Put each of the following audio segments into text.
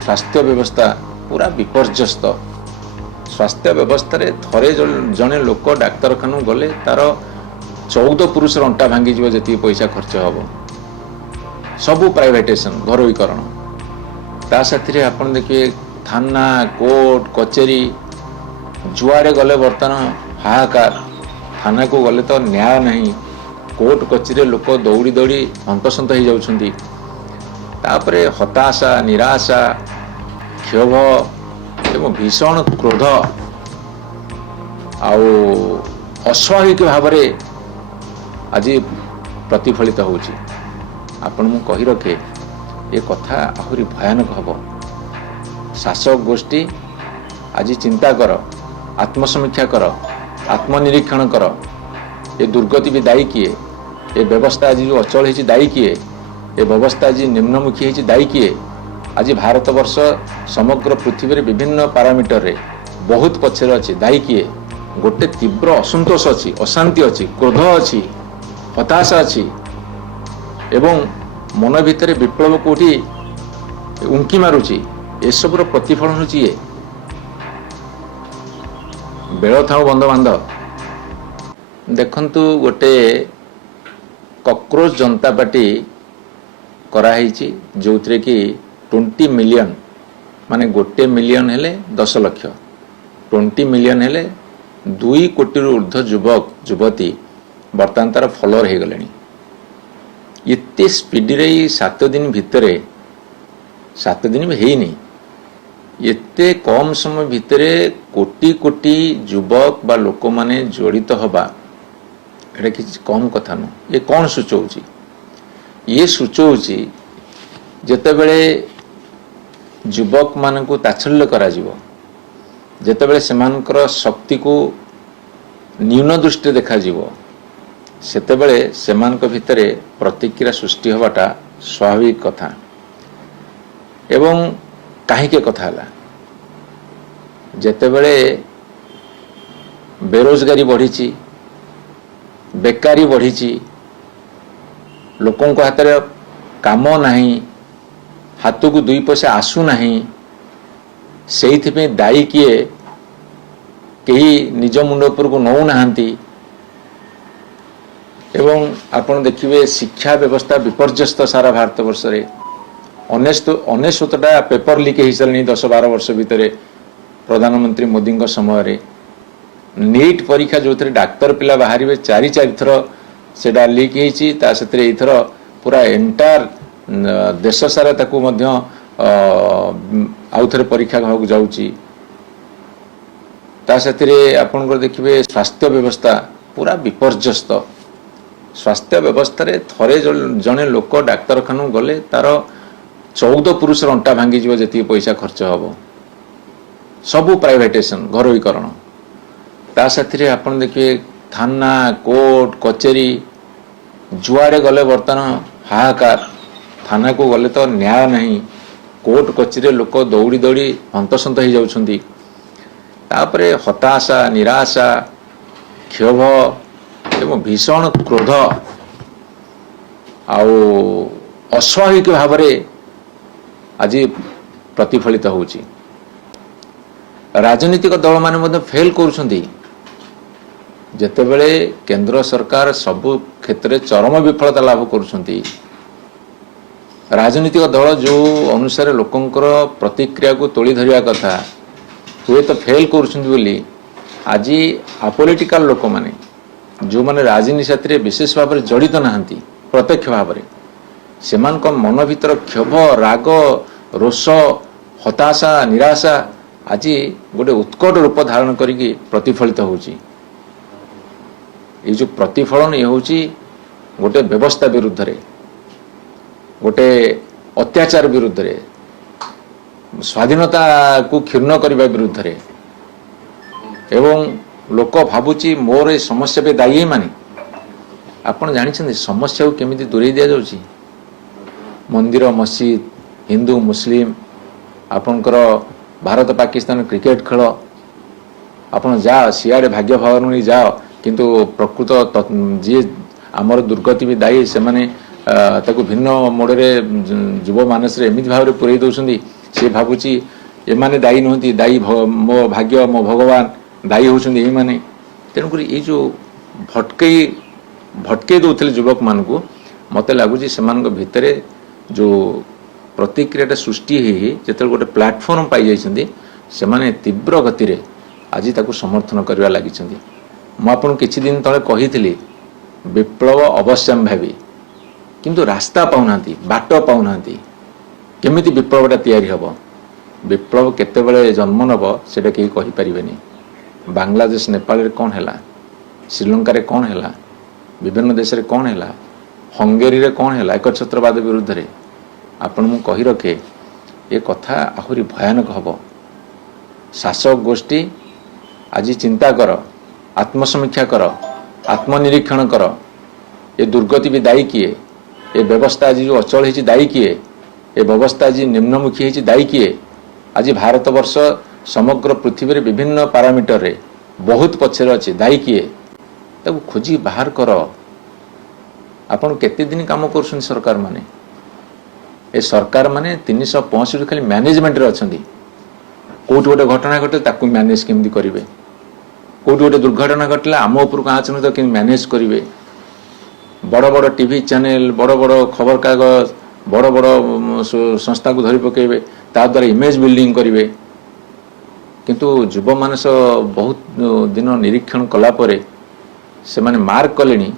स्वास्थ्य व्यवस्था पूरा विपर्यस्त। स्वास्थ्य व्यवस्था रे थरे जने लोक डाक्तरखाना गले तार 14 पुरुष अंटा भांगी जीव जी पैसा खर्च हम सबू प्राइवेटेशन घरोईकरण ता साथी आपन देखिए थाना कोर्ट कचेरी जुआड़े गले बर्तमान हाहाकार। थाना को गले तो न्याय नहीं, कोर्ट कचेरी लोक दौड़ी दौड़ी हंतसंत हो जाउछंती। तापरे हताशा निराशा क्षोभ एवं भीषण क्रोध आउ अस्वाभाविक भाव में आज प्रतिफलित होउछि। आपण मु कहि रखे ए कथा आहुरी भयानक हब। शासक गोष्ठी आज चिंता कर, आत्मसमीक्षा कर, आत्मनिरीक्षण कर। ये दुर्गति भी दायी किए? ये व्यवस्था आज जो अचल है दायी किए? ये व्यवस्था आज निम्नमुखी है दायी किए? आज भारत वर्ष समग्र पृथ्वी रे विभिन्न पारामीटर रे बहुत पछरे अछि, दायी किए? गोटे तीव्र असंतोष अछि, अशांति अछि, क्रोध अछि, हताशा अछि एवं मन भितर विप्लव कोठी उंकी मारुछि। ए सबर प्रतिफलन होछि ये बेଳ थाउ बंध बांध। देखंतु गोटे कॉकरोच जनता पार्टी कराई जो थे कि 20 मिलियन माने 1 मिलियन हेले 10 लाख, 20 मिलियन हेले 2 कोटी ऊर्ध्व युवक युवती बर्तमान तार फॉलोअर हो गले। इतने स्पीड रे 7 दिन भितर, 7 दिन भी हैनी, एते कम समय भितर कोटी कोटी युवक बा लोक माने जड़ित हवा एटा कि कम कथा न। ये कौन सूचौछि? ये सूचौछि जेतेबेले युवक मानकु ताच्छल्य करा जिवो, जेतेबेले सेमानकर शक्ति को न्यून दृष्टि देखा जिवो, सेतेबेले सेमानक भितरे प्रतिक्रिया सृष्टि हवाटा स्वाभाविक कथा। एवं काहीके कथा हला जेतेबेले बेरोजगारी बढ़ी, बेकारी बढ़ी, लोकों को हाथ में काम नहीं, हाथ को 2 पैसा आसू नहीं, से दायी किए कहीं निज मुंड उपर को नौ नहांती। एवं आपण देखिए शिक्षा व्यवस्था विपर्यस्त सारा भारत वर्ष रे। 19टा पेपर लीक हो सारे 10-12 वर्ष भितर प्रधानमंत्री मोदी समय रे। नीट परीक्षा जो थे डाक्तर पिला बाहर 4 थर से लीक होथर पूरा एंटायर देश सारा ताकू मध्य आउ थे परीक्षा होगा जाऊँगी। आपन देखिए स्वास्थ्य व्यवस्था पूरा विपर्यस्त। स्वास्थ्य व्यवस्था रे थरे जने लोक डाक्तरखाना गले तार 14 पुरुष अंटा भांगी जीव जी पैसा खर्च हम सबू प्राइवेटेशन घरोईकरण ता साथी आपन देखिए थाना कोर्ट कचेरी जुआड़े गले बर्तमान हाहाकार। थाना को गले तो न्याय नहीं, कोर्ट कचेरी लोक दौड़ी दौड़ी हंतसंत हो जाउछंती। तापरे हताशा निराशा क्षोभ एवं भीषण क्रोध आउ अस्वाभाविक भाव में आज प्रतिफलित होउछि। राजनीतिक दल माने फेल करुछंती। जेतेबेले केंद्र सरकार सबु क्षेत्र चरम विफलता लाभ करुछंती, राजनीतिक दल जो अनुसार लोकंकर प्रतिक्रिया को तोली धरिया कथा हुए तो फेल करुछंती बोली आज आपोलिटिकल लोक माने जो माने राजनीति साथी विशेष भाव में जड़ित नहांती प्रत्यक्ष भाव में सेमानक मन भीतर क्षोभ राग रोष हताशा निराशा आज गोटे उत्कट रूप धारण करिकी प्रतिफलित होउची। ये जो प्रतिफलन ये होउची गोटे व्यवस्था विरुद्ध रे, गोटे अत्याचार विरुद्ध रे, स्वाधीनता को क्षुण्ण करने विरुद्ध रे। एवं लोक भावुची मोर समस्या पे दायी माने आपण जानी समस्या को केमिति दूरे दिया जाउची। मंदिर मस्जिद हिंदू मुस्लिम आपणकर भारत पाकिस्तान क्रिकेट खेल आपण जाओ सियाड़े भाग्य भावनी जाओ, किंतु प्रकृत जी आमर दुर्गति भी दायी से माने ताकू भिन्न मोड़े युव मानस एमती भाव में पुरई दौरान सी भावुची एमाने दायी नुहति दायी मो भाग्य मो भगवान दायी होउछन्ति एही माने तेणुक ये जो भटकई दौले युवक मान को मत लगुच से भितर जो प्रतिक्रिया सृष्टि जो गोटे प्लाटफर्म पाई जाइछन्ति से तीव्र गति रे आज ताकू समर्थन करने लगी मुझे किछि दिन तले कही विप्लव अवश्यम्भावी किंतु रास्ता पाऊना बाट पाऊना केमिति विप्लवटा तैयारी हब विप्लव केतेबेले जन्म नब सेटा केही कहि परिबेनी बांग्लादेश नेपाल रे कौन हैला श्रीलंका रे कौन हैला विभिन्न देश रे कौन हैला हंगेरी रे कौन हैला एकछत्रवाद विरुद्ध रे आपण मु कहि रखे ए कथा आहुरी भयानक हब शासक गोष्ठी आज चिंता कर आत्मसमीक्षा कर आत्मनिरीक्षण कर ये दुर्गति भी दायी किए ये व्यवस्था आज जो अचल है दायी किए ये व्यवस्था आज निम्नमुखी है दायी किए आज भारत वर्ष समग्र पृथ्वी रे विभिन्न पारामीटर रे बहुत पछरे अच्छे दायी किए ताकू खोजी बाहर कर आपण केते दिन काम करछन सरकार माने ए सरकार माने 365 खाली मैनेजमेंट रे अछंदी कोट गोटे घटना घटे ताकू मैनेज केमदी करिवे कोट गोटे दुर्घटना घटला आम ऊपर आँच तो कि मैनेज करेंगे बड़ बड़ टीवी चैनल बड़ बड़ खबर कागज बड़ बड़ संस्था को धरी पकेबे ता द्वारा इमेज बिल्डिंग करेंगे किंतु युव मानस बहुत दिन निरीक्षण कलापर से माने मार्क कले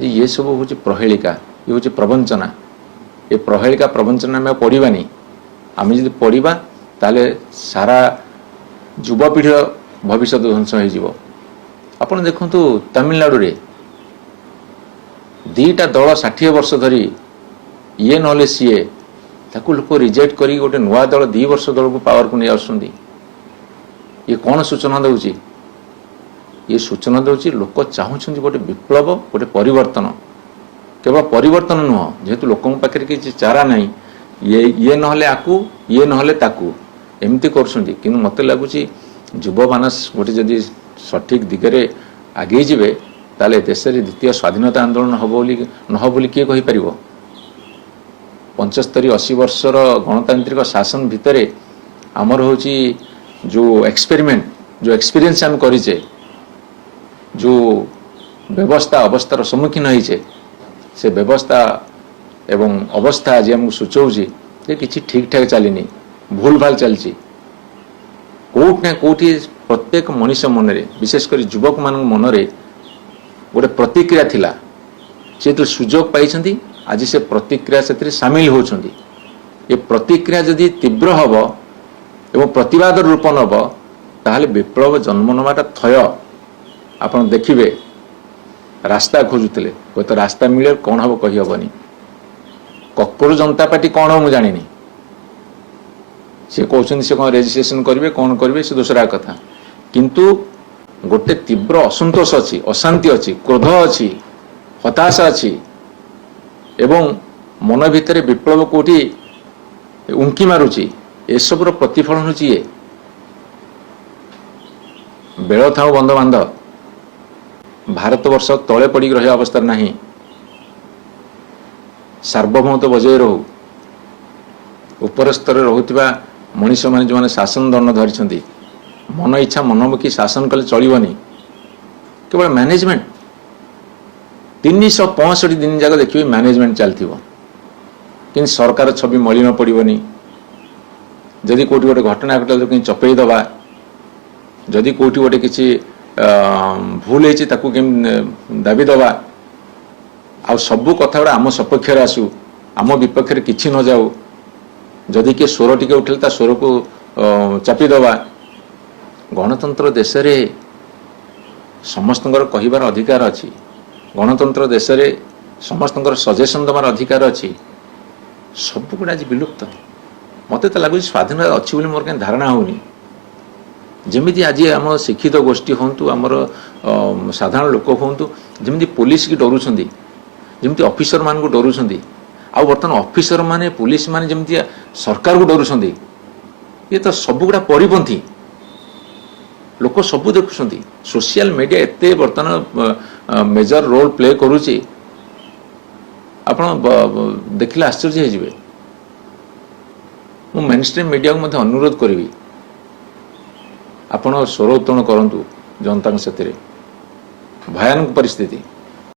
ये सब हूँ प्रहेलिका ये हूँ प्रवंचना ये प्रहेलिका प्रवंचना आम पढ़ानी आम जब पढ़ा ताले सारा युवपीढ़ी भविष्य ध्वंस हो आपड़ देखु तमिलनाडु रे दीटा दल 60 वर्ष धरी ये नले सीए ताकू लोक रिजेक्ट करी गोटे नुआ दल 2 वर्ष दल को पावर को नहीं आसुंदी ये कौन सूचना दौची ये सूचना दौची लोक चाहूँ गोटे विप्लव गोटे परिवर्तन केवल परिवर्तन नुह जेहेतु लोक पाखे किसी चारा ना ये नहले आकू ये नहले ताकू एमती कर मत लगुच युव मानस गोटे जदि सठिक दिगरे आगे जीवे ताले देश रे द्वितीय स्वाधीनता आंदोलन हम बोली किए कहि परिबो 75-80 वर्षर गणतांत्रिक शासन भितरे आमर होची जो एक्सपेरिमेंट जो एक्सपीरियंस हम करिचे जो व्यवस्था अवस्थार सम्मुखीन होइचे से व्यवस्था एवं अवस्था आज हमको सूचौची जे किछि ठीक ठाक चलिनी भूल भाल चलची कोट ना कोठी प्रत्येक मनीष मन रे विशेषकर युवक मान मन रे गोटे प्रतिक्रिया थिला से तो सुजोग पाई आज से प्रतिक्रिया से सामिल होती ये प्रतिक्रिया जदि तीव्र हम एवं प्रतिवाद रूप नब ताहले विप्लव जन्म नवाटा थय आपन देखिए रास्ता खोजुले कोई तो रास्ता मिले कौन हम कही हेनी कॉकरोच जनता पार्टी कौन हो मुझे जानी सी कहते से कौन रेजिस्ट्रेशन करेंगे कौन करेंगे से दूसरा कथा किंतु गोटे तीव्र असंतोष अच्छी अशांति अच्छी क्रोध अच्छी हताशा अच्छी एवं मन भितर विप्लव कोटी उंकी मारुची एसबुर प्रतिफलन होची ये बेल था बंध बांध भारत वर्ष तले पड़ी रहा अवस्था नहीं सार्वभौमत्व बजाय रहू उपर स्तर रोहुतिबा मनीष मैंने जो मैंने शासन दंड धरी मन इच्छा मनमुखी शासन कले चलनी केवल मैनेजमेंट 365 दिन जाक देखिए मैनेजमेंट चलती कि सरकार छवि मलिन पड़ोनी जदि कौटी गोटे घटना घटल तो कहीं चपई दबा जदि कौटी गोटे किसी भूल होती दाबी दबा आ सबू कथा गुड़ा आम सपक्ष आसू आम विपक्ष किसी न जाऊ जदि किए स्वर टिके उठे ता स्वर को चापिदबा गणतंत्र देश रे समस्तंकर कहिबार अधिकार अच्छी गणतंत्र देश रे समस्तंकर सजेशन दबार अधिकार अच्छी सब गुड़ा आज विलुप्त मत तो लगुच स्वाधीनता अच्छी बोली मोर कहीं धारणा होनी जमी आज आम शिक्षित गोष्ठी हूँ आमर साधारण लोक हूँ जमी पुलिस की डरुंच जमी ऑफिसर मान को डरुंच आ बर्तमान ऑफिसर माने पुलिस माने जमी सरकार को डरुंच ये तो सब गुड़ा परिपंथी लोक सब देखुं सोशल मीडिया एते बर्तमान मेजर रोल प्ले करुच्ची आप देखिले आश्चर्य हो ମୁଁ ମେନ୍ ଷ୍ଟ୍ରିମ୍ ମିଡ଼ିଆକୁ ମଧ୍ୟ ଅନୁରୋଧ କରିବି ଆପଣ ସ୍ୱର ଉତ୍ତୋଳନ କରନ୍ତୁ जनता ସେଥିରେ भयानक परिस्थिति